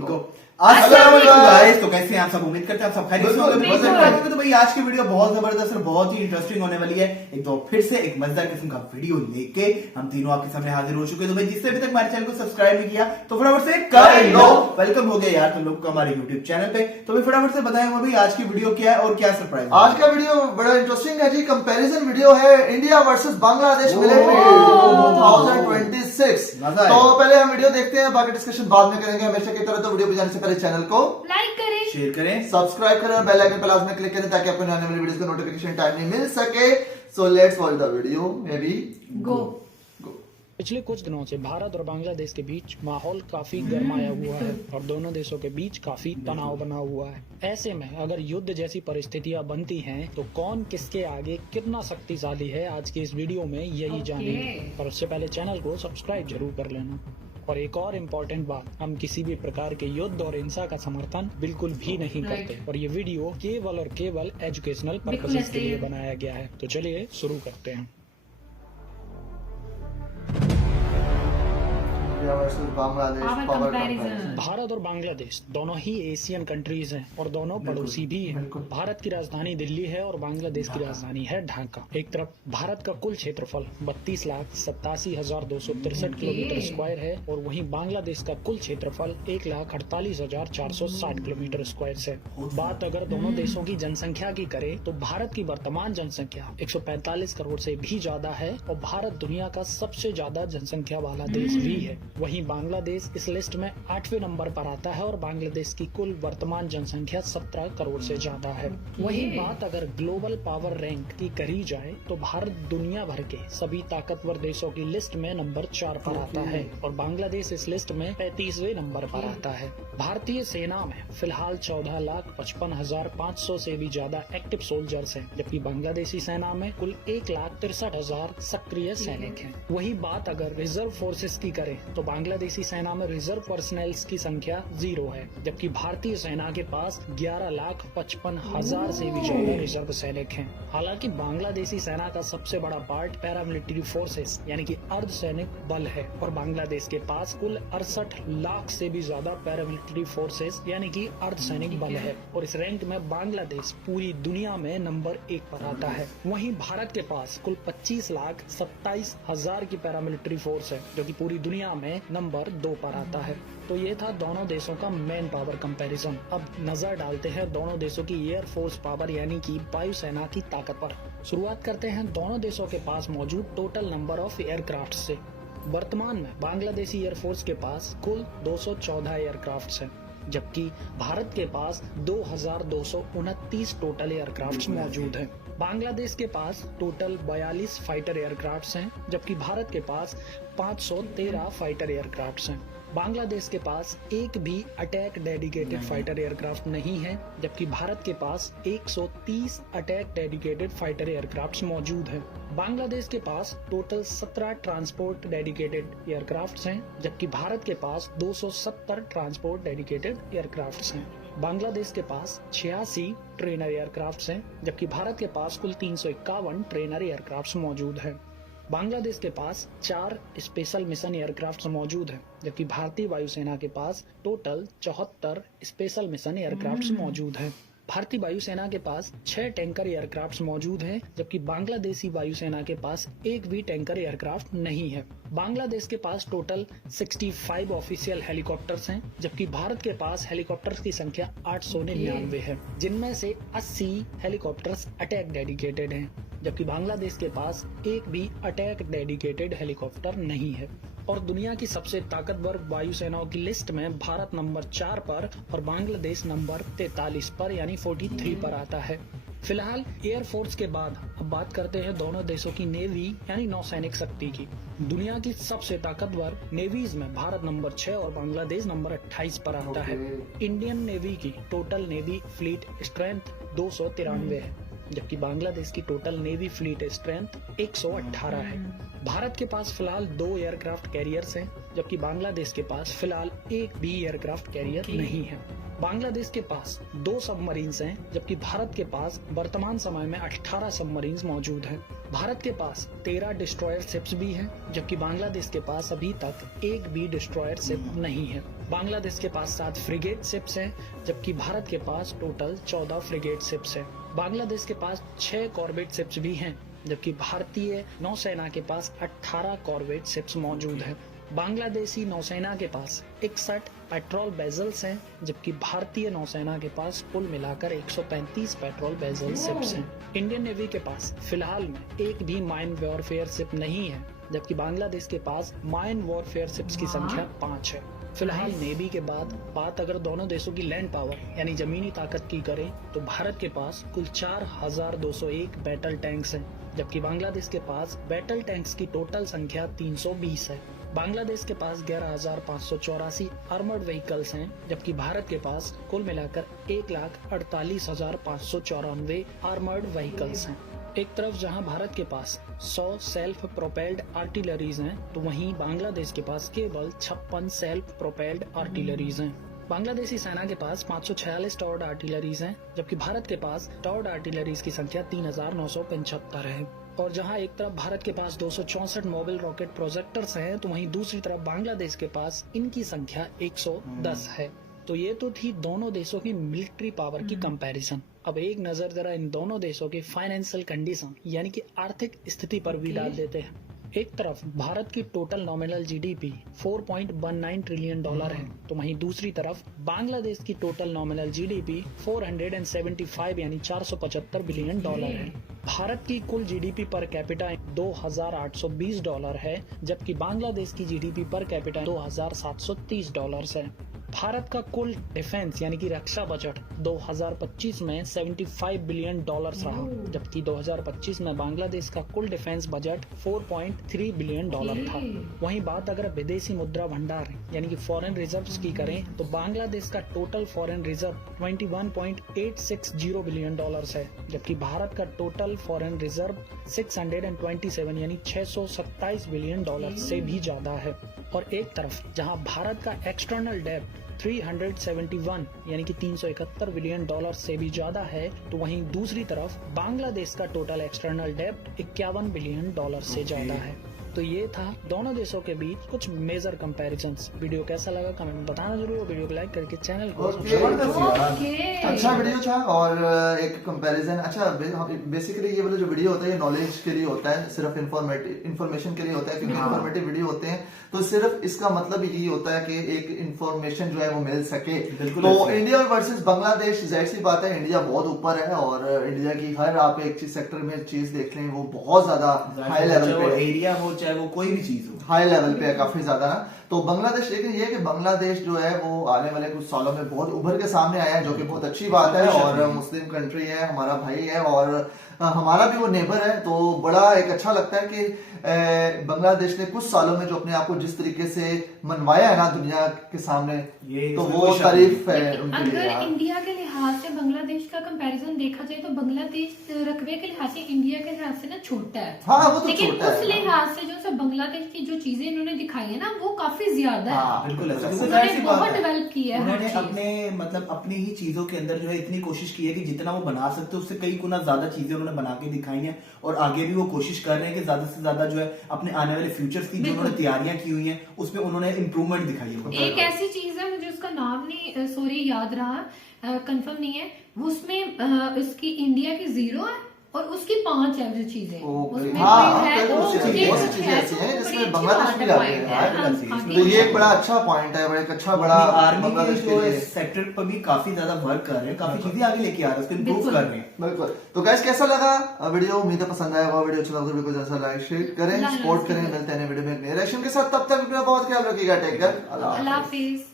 तो अस्सलाम वालेकुम गाइस, तो कैसे हैं आप सब? उम्मीद करते हैं आप सब खैरियत से होंगे। तो भाई आज की वीडियो बहुत जबरदस्त और बहुत ही इंटरेस्टिंग होने वाली है। एक तो फिर से एक मजेदार किस्म का वीडियो लेके हम तीनों आपके सामने हाजिर हो चुके हैं। तो भाई जिससे अभी तक हमारे चैनल को सब्सक्राइब नहीं किया तो फटाफट से कर लो। वेलकम हो गया यार तुम लोग को हमारे यूट्यूब चैनल पे। तो भाई फटाफट से बताएं भाई आज की वीडियो क्या है और क्या सरप्राइज। आज का वीडियो बड़ा इंटरेस्टिंग है जी। कंपैरिजन वीडियो है इंडिया वर्सेस बांग्लादेश मिलिट्री 2026। तो पहले हम वीडियो देखते हैं, बाकी डिस्कशन बाद में करेंगे। हमेशा की तरह तो वीडियो पे जाने से पहले चैनल को लाइक करें, शेयर करें, सब्सक्राइब करें और बेल आइकन पर लाजमी क्लिक करें ताकि आपको आने वाली वीडियोस का नोटिफिकेशन टाइम नहीं मिल सके। So let's watch the video. Maybe go. पिछले कुछ दिनों से भारत और बांग्लादेश के बीच माहौल काफी गरमाया हुआ है और दोनों देशों के बीच काफी तनाव बना हुआ है। ऐसे में अगर युद्ध जैसी परिस्थितियां बनती हैं तो कौन किसके आगे कितना शक्तिशाली है, आज की इस वीडियो में यही जानेंगे। पर उससे पहले चैनल को सब्सक्राइब जरूर कर लेना। और एक और इम्पोर्टेंट बात, हम किसी भी प्रकार के युद्ध और हिंसा का समर्थन बिल्कुल भी नहीं करते और ये वीडियो केवल और केवल एजुकेशनल पर्पसेस के लिए बनाया गया है। तो चलिए शुरू करते हैं। India versus Bangladesh Power power comparison। Comparison. Bharat और बांग्लादेश दोनों ही एशियन कंट्रीज हैं और दोनों पड़ोसी भी हैं। भारत की राजधानी दिल्ली है और बांग्लादेश की राजधानी है ढाका। एक तरफ भारत का कुल क्षेत्रफल 32,87,263 किलोमीटर स्क्वायर है और वहीं बांग्लादेश का कुल क्षेत्रफल 1,48,460 किलोमीटर स्क्वायर है। बात अगर दोनों देशों की जनसंख्या की करें तो भारत की वर्तमान जनसंख्या 145 करोड़ से भी ज्यादा है और भारत दुनिया का सबसे ज्यादा जनसंख्या वाला देश भी है। वहीं बांग्लादेश इस लिस्ट में 8वें नंबर पर आता है और बांग्लादेश की कुल वर्तमान जनसंख्या 17 करोड़ से ज्यादा है। वहीं बात अगर ग्लोबल पावर रैंक की करी जाए तो भारत दुनिया भर के सभी ताकतवर देशों की लिस्ट में नंबर 4 पर आता है और बांग्लादेश इस लिस्ट में 35वें नंबर पर आता है। भारतीय सेना में फिलहाल 14,55,500 से भी ज्यादा एक्टिव सोल्जर्स हैं, जबकि बांग्लादेशी सेना में कुल 1,63,000 सक्रिय सैनिक हैं। वही बात अगर रिजर्व फोर्सेस की करें तो बांग्लादेशी सेना में रिजर्व पर्सनल्स की संख्या 0 है, जबकि भारतीय सेना के पास 11,55,000 से भी ज्यादा रिजर्व सैनिक हैं। हालांकि बांग्लादेशी सेना का सबसे बड़ा पार्ट पैरामिलिट्री फोर्सेस यानी कि अर्धसैनिक बल है और बांग्लादेश के पास कुल 68 लाख से भी ज्यादा पैरामिलिट्री फोर्सेस यानी कि अर्धसैनिक बल है और इस रैंक में बांग्लादेश पूरी दुनिया में नंबर 1 पर आता है। वहीं भारत के पास कुल 25,27,000 की पैरामिलिट्री फोर्स है जो कि पूरी दुनिया में नंबर 2 पर आता है। तो ये था दोनों देशों का मेन पावर कंपैरिजन। अब नजर डालते हैं दोनों देशों की एयर फोर्स पावर यानी कि वायुसेना की ताकत पर। शुरुआत करते हैं दोनों देशों के पास मौजूद टोटल नंबर ऑफ एयरक्राफ्ट से। वर्तमान में बांग्लादेशी एयरफोर्स के पास कुल 214 एयरक्राफ्ट हैं, जबकि भारत के पास 2,229 टोटल एयरक्राफ्ट मौजूद हैं। बांग्लादेश के पास टोटल 42 फाइटर एयरक्राफ्ट हैं, जबकि भारत के पास 513 फाइटर एयरक्राफ्ट हैं। बांग्लादेश के पास एक भी अटैक डेडिकेटेड फाइटर एयरक्राफ्ट नहीं है, जबकि भारत के पास 130 अटैक डेडिकेटेड फाइटर एयरक्राफ्ट मौजूद हैं। बांग्लादेश के पास टोटल 17 ट्रांसपोर्ट डेडिकेटेड एयरक्राफ्ट हैं, जबकि भारत के पास 270 ट्रांसपोर्ट डेडिकेटेड एयरक्राफ्ट हैं। बांग्लादेश के पास 86 ट्रेनर एयरक्राफ्ट हैं, जबकि भारत के पास कुल 351 ट्रेनर एयरक्राफ्ट मौजूद हैं। बांग्लादेश के पास 4 स्पेशल मिशन एयरक्राफ्ट मौजूद हैं, जबकि भारतीय वायुसेना के पास टोटल 74 स्पेशल मिशन एयरक्राफ्ट मौजूद हैं। भारतीय वायुसेना के पास 6 टैंकर एयरक्राफ्ट मौजूद हैं, जबकि बांग्लादेशी वायुसेना के पास एक भी टैंकर एयरक्राफ्ट नहीं है। बांग्लादेश के पास टोटल 65 ऑफिशियल हेलीकॉप्टर्स हैं, जबकि भारत के पास हेलीकॉप्टर्स की संख्या 899 है, जिनमें से 80 हेलीकॉप्टर्स अटैक डेडिकेटेड हैं, जबकि बांग्लादेश के पास एक भी अटैक डेडिकेटेड हेलीकॉप्टर नहीं है। और दुनिया की सबसे ताकतवर वायुसेनाओं की लिस्ट में भारत नंबर 4 पर और बांग्लादेश नंबर 43 पर यानी 43 पर आता है। फिलहाल एयरफोर्स के बाद अब बात करते हैं दोनों देशों की नेवी यानी नौसैनिक शक्ति की। दुनिया की सबसे ताकतवर नेवीज में भारत नंबर 6 और बांग्लादेश नंबर 28 पर आता है। इंडियन नेवी की टोटल नेवी फ्लीट स्ट्रेंथ 293 है, जबकि बांग्लादेश की टोटल नेवी फ्लीट स्ट्रेंथ 118 है। भारत के पास फिलहाल 2 एयरक्राफ्ट कैरियर्स हैं, जबकि बांग्लादेश के पास फिलहाल एक भी एयरक्राफ्ट कैरियर नहीं है। बांग्लादेश के पास 2 सबमरीन्स हैं, जबकि भारत के पास वर्तमान समय में 18 सबमरीन्स मौजूद हैं। भारत के पास 13 डिस्ट्रॉयर शिप्स भी हैं, जबकि बांग्लादेश के पास अभी तक एक भी डिस्ट्रॉयर शिप नहीं है। बांग्लादेश के पास 7 फ्रिगेट शिप्स हैं, जबकि भारत के पास टोटल 14 फ्रिगेट शिप्स हैं। बांग्लादेश के पास 6 कॉर्वेट शिप्स भी हैं, जबकि भारतीय नौसेना के पास 18 कॉर्वेट शिप्स मौजूद हैं। बांग्लादेशी नौसेना के पास 61 पेट्रोल बेजल्स हैं, जबकि भारतीय नौसेना के पास कुल मिलाकर 135 पेट्रोल बेजल शिप्स हैं। इंडियन नेवी के पास फिलहाल में एक भी माइन वॉरफेयर शिप नहीं है, जबकि बांग्लादेश के पास माइन वॉरफेयर शिप्स की संख्या 5 है। फिलहाल नेवी के बाद बात अगर दोनों देशों की लैंड पावर यानी जमीनी ताकत की करें तो भारत के पास कुल 4201 बैटल टैंक्स हैं, जबकि बांग्लादेश के पास बैटल टैंक्स की टोटल संख्या 320 है। बांग्लादेश के पास 11,584 आर्मर्ड व्हीकल्स हैं, जबकि भारत के पास कुल मिलाकर 1,48,594 आर्मर्ड व्हीकल्स हैं। एक तरफ जहां भारत के पास 100 सेल्फ प्रोपेल्ड आर्टिलरीज हैं, तो वहीं बांग्लादेश के पास केवल 56 सेल्फ प्रोपेल्ड आर्टिलरीज हैं। बांग्लादेशी सेना के पास 546 टॉर्ड आर्टिलरीज हैं, जबकि भारत के पास टॉर्ड आर्टिलरीज की संख्या 3,975 है। और जहां एक तरफ भारत के पास 264 मोबाइल रॉकेट प्रोजेक्टर्स हैं, तो वहीं दूसरी तरफ बांग्लादेश के पास इनकी संख्या 110 है। तो ये तो थी दोनों देशों की मिलिट्री पावर की कंपैरिजन। अब एक नजर जरा इन दोनों देशों की फाइनेंशियल कंडीशन यानी कि आर्थिक स्थिति पर भी डाल देते हैं। एक तरफ भारत की total nominal GDP 4.19 trillion dollar है, तो वहीं दूसरी तरफ बांग्लादेश की टोटल नॉमिनल जीडीपी 475 यानी 475 बिलियन डॉलर है। भारत की कुल जीडीपी पर कैपिटा 2,820 डॉलर है, जबकि बांग्लादेश की जीडीपी पर कैपिटा 2,730 डॉलर है। भारत का कुल डिफेंस यानी कि रक्षा बजट 2025 में 75 बिलियन डॉलर्स रहा, जबकि 2025 में बांग्लादेश का कुल डिफेंस बजट 4.3 बिलियन डॉलर था। वहीं बात अगर विदेशी मुद्रा भंडार यानी कि फॉरेन रिजर्व्स की करें तो बांग्लादेश का total foreign reserve 21.860 billion dollars है, जबकि भारत का टोटल फॉरेन रिजर्व 627 यानी 627 बिलियन डॉलर से भी ज्यादा है। और एक तरफ जहां भारत का एक्सटर्नल डेब्ट 371 यानी कि 371 बिलियन डॉलर से भी ज्यादा है, तो वहीं दूसरी तरफ बांग्लादेश का टोटल एक्सटर्नल डेब्ट 51 बिलियन डॉलर से ज्यादा है। तो ये था दोनों देशों के बीच कुछ मेजर कंपैरिजंस। वीडियो कैसा लगा कमेंट में बताना जरूर, वीडियो को लाइक करके चैनल को अच्छा वीडियो था और एक कंपैरिजन। अच्छा बेसिकली ये वाला जो वीडियो होता है ये नॉलेज के लिए होता है, सिर्फ इन्फॉर्मेशन के लिए होता है, क्योंकि इन्फॉर्मेटिव वीडियो होते हैं तो सिर्फ इसका मतलब यही होता है कि एक इन्फॉर्मेशन जो है वो मिल सके। तो इंडिया वर्सेस बांग्लादेश, जाहिर सी बात है इंडिया बहुत ऊपर है और इंडिया की हर आप एक चीज सेक्टर में चीज देख लें वो बहुत ज्यादा हाई लेवल पे, एरिया हो चाहे वो कोई भी चीज हो, हाई लेवल पे है काफी ज्यादा ना। तो बांग्लादेश, लेकिन ये कि बांग्लादेश जो है वो आने वाले कुछ सालों में बहुत उभर के सामने आया है, जो कि बहुत अच्छी बात है। और मुस्लिम कंट्री है, हमारा भाई है और हमारा भी वो नेबर है, तो बड़ा एक अच्छा लगता है कि बांग्लादेश ने कुछ सालों में जो अपने आप को जिस तरीके से मनवाया है ना दुनिया के सामने, तो वो तारीफ है उनके लिए। अगर इंडिया के लिहाज से बांग्लादेश का कंपैरिजन देखा जाए तो बांग्लादेश रकबे के लिहाज से इंडिया के लिहाज से ना छोटा है। हाँ, वो तो लेकिन छोटा है। उस लिहाज से जो सब बांग्लादेश की जो चीजें इन्होंने दिखाई है ना वो काफी ज्यादा है। बिल्कुल उन्होंने बहुत डेवलप किया है। उन्होंने अपने मतलब अपनी ही चीजों के अंदर जो है इतनी कोशिश की है कि जितना वो बना सकते उससे कई गुना ज्यादा चीजें उन्होंने बना के दिखाई है और आगे भी वो कोशिश कर रहे हैं कि ज्यादा से ज्यादा जो है अपने आने वाले फ्यूचर्स की जो उन्होंने तैयारियां की हुई हैं उसमें उन्होंने इम्प्रूवमेंट दिखाई है। एक ऐसी चीज है मुझे उसका नाम नहीं सॉरी याद रहा, कंफर्म नहीं है, उसमें उसकी इंडिया की 0 है और उसकी 5 है जो चीजें उसमें जिसमें बांग्लादेश भी आगे है। तो ये एक बड़ा अच्छा पॉइंट है, एक अच्छा बड़ा आर्मी के जो सेक्टर पर भी काफी ज्यादा वर्क कर रहे हैं, काफी चीजें आगे लेके आ रहे हैं, उसको इम्प्रूव कर रहे हैं। बिल्कुल। तो गाइस कैसा लगा वीडियो? उम्मीद है पसंद आएगा। वीडियो अच्छा लगा तो वीडियो को जैसा लाइक शेयर करें, सपोर्ट करें। मिलते हैं वीडियो में एक नए रिएक्शन के साथ, तब तक अपना बहुत ख्याल रखिएगा। टेक केयर, अल्लाह हाफिज।